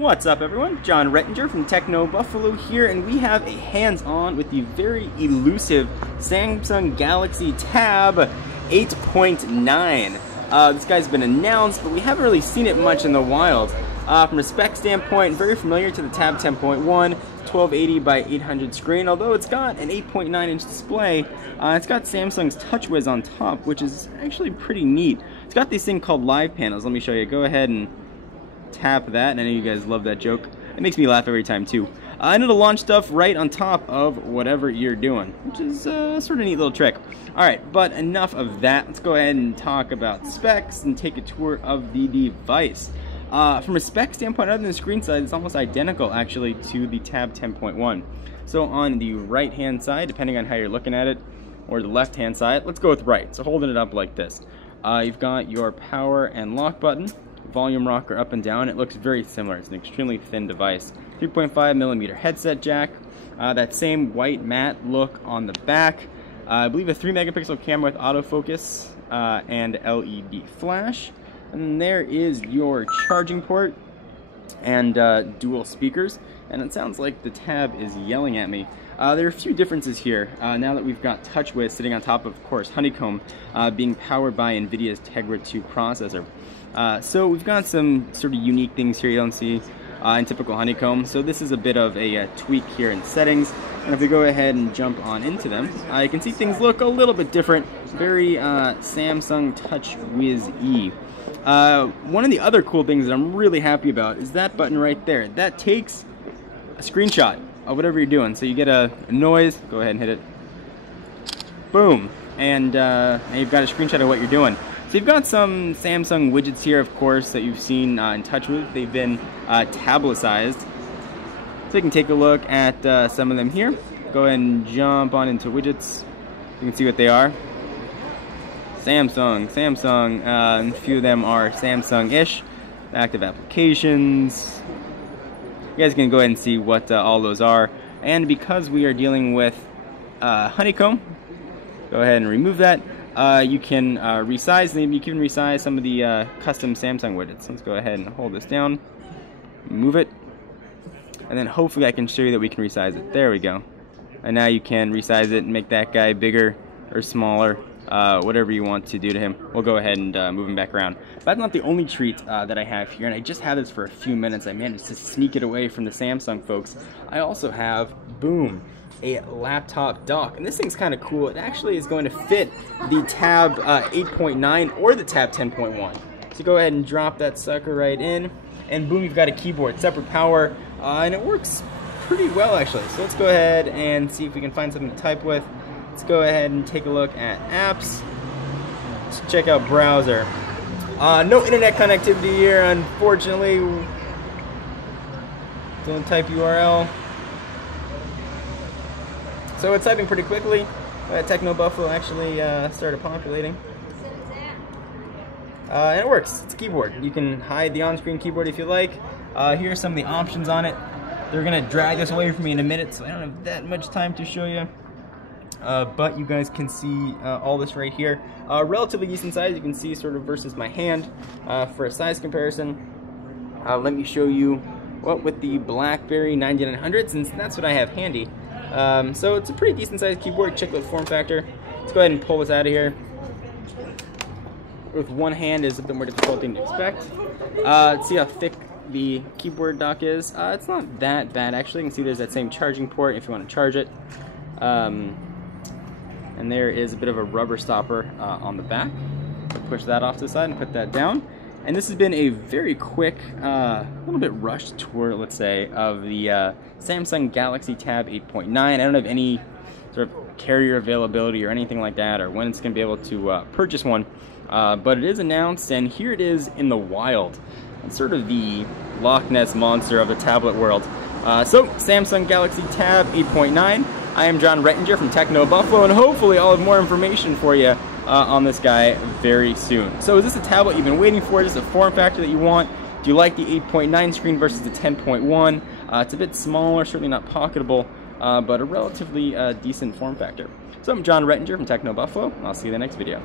What's up, everyone? John Rettinger from Techno Buffalo here, and we have a hands-on with the very elusive Samsung Galaxy Tab 8.9. This guy's been announced, but we haven't really seen it much in the wild. From a spec standpoint, very familiar to the Tab 10.1, 1280 by 800 screen, although it's got an 8.9-inch display. It's got Samsung's TouchWiz on top, which is actually pretty neat. It's got this thing called Live Panels. Let me show you. Go ahead and tap that, and I know you guys love that joke. It makes me laugh every time too. And it'll launch stuff right on top of whatever you're doing, which is sort of a neat little trick. Alright, but enough of that. Let's go ahead and talk about specs and take a tour of the device. From a spec standpoint, other than the screen size, it's almost identical actually to the Tab 10.1. So on the right hand side, depending on how you're looking at it, or the left hand side, let's go with right. So holding it up like this. You've got your power and lock button, volume rocker up and down. It looks very similar. It's an extremely thin device. 3.5mm headset jack. That same white matte look on the back. I believe a 3-megapixel camera with autofocus and LED flash. And there is your charging port and dual speakers. And it sounds like the Tab is yelling at me. There are a few differences here. Now that we've got TouchWiz sitting on top of course, Honeycomb, being powered by NVIDIA's Tegra 2 processor. So we've got some sort of unique things here you don't see in typical Honeycomb. So this is a bit of a tweak here in settings. And if we go ahead and jump on into them, you can see things look a little bit different. Very Samsung TouchWiz E. One of the other cool things that I'm really happy about is that button right there. That takes a screenshot of whatever you're doing. So you get a noise, go ahead and hit it. Boom. And you've got a screenshot of what you're doing. So you've got some Samsung widgets here, of course, that you've seen in TouchWiz. They've been tablicized. So you can take a look at some of them here. Go ahead and jump on into widgets. You can see what they are. Samsung, and a few of them are Samsung-ish. Active applications. You guys can go ahead and see what all those are. And because we are dealing with Honeycomb, go ahead and remove that. You can resize them. You can resize some of the custom Samsung widgets. Let's go ahead and hold this down, move it, and then hopefully I can show you that we can resize it. There we go. And now you can resize it and make that guy bigger or smaller, whatever you want to do to him. We'll go ahead and move him back around. But that's not the only treat that I have here, and I just had this for a few minutes. I managed to sneak it away from the Samsung folks. I also have, boom, a laptop dock, and this thing's kind of cool. It actually is going to fit the Tab 8.9 or the Tab 10.1. So go ahead and drop that sucker right in, and boom, you've got a keyboard, separate power, and it works pretty well actually. So let's go ahead and see if we can find something to type with. Let's go ahead and take a look at apps. Let's check out browser. No internet connectivity here, unfortunately. Don't type URL. So it's typing pretty quickly. Techno Buffalo actually started populating. And it works. It's a keyboard. You can hide the on-screen keyboard if you like. Here are some of the options on it. They're going to drag this away from me in a minute, so I don't have that much time to show you. But you guys can see all this right here. Relatively decent size, you can see sort of versus my hand. For a size comparison, let me show you what with the BlackBerry 9900, since that's what I have handy. So it's a pretty decent sized keyboard. Check the form factor. Let's go ahead and pull this out of here. With one hand is a bit more difficult than to expect. Let's see how thick the keyboard dock is. It's not that bad actually. You can see there's that same charging port if you want to charge it. And there is a bit of a rubber stopper on the back. Push that off to the side and put that down. And this has been a very quick, a little bit rushed tour, let's say, of the Samsung Galaxy Tab 8.9. I don't have any sort of carrier availability or anything like that, or when it's going to be able to purchase one. But it is announced, and here it is in the wild. It's sort of the Loch Ness monster of the tablet world. So, Samsung Galaxy Tab 8.9. I am John Rettinger from Techno Buffalo, and hopefully I'll have more information for you on this guy very soon. So is this a tablet you've been waiting for? Is this a form factor that you want? Do you like the 8.9 screen versus the 10.1? It's a bit smaller, certainly not pocketable, but a relatively decent form factor. So I'm John Rettinger from Techno Buffalo, and I'll see you in the next video.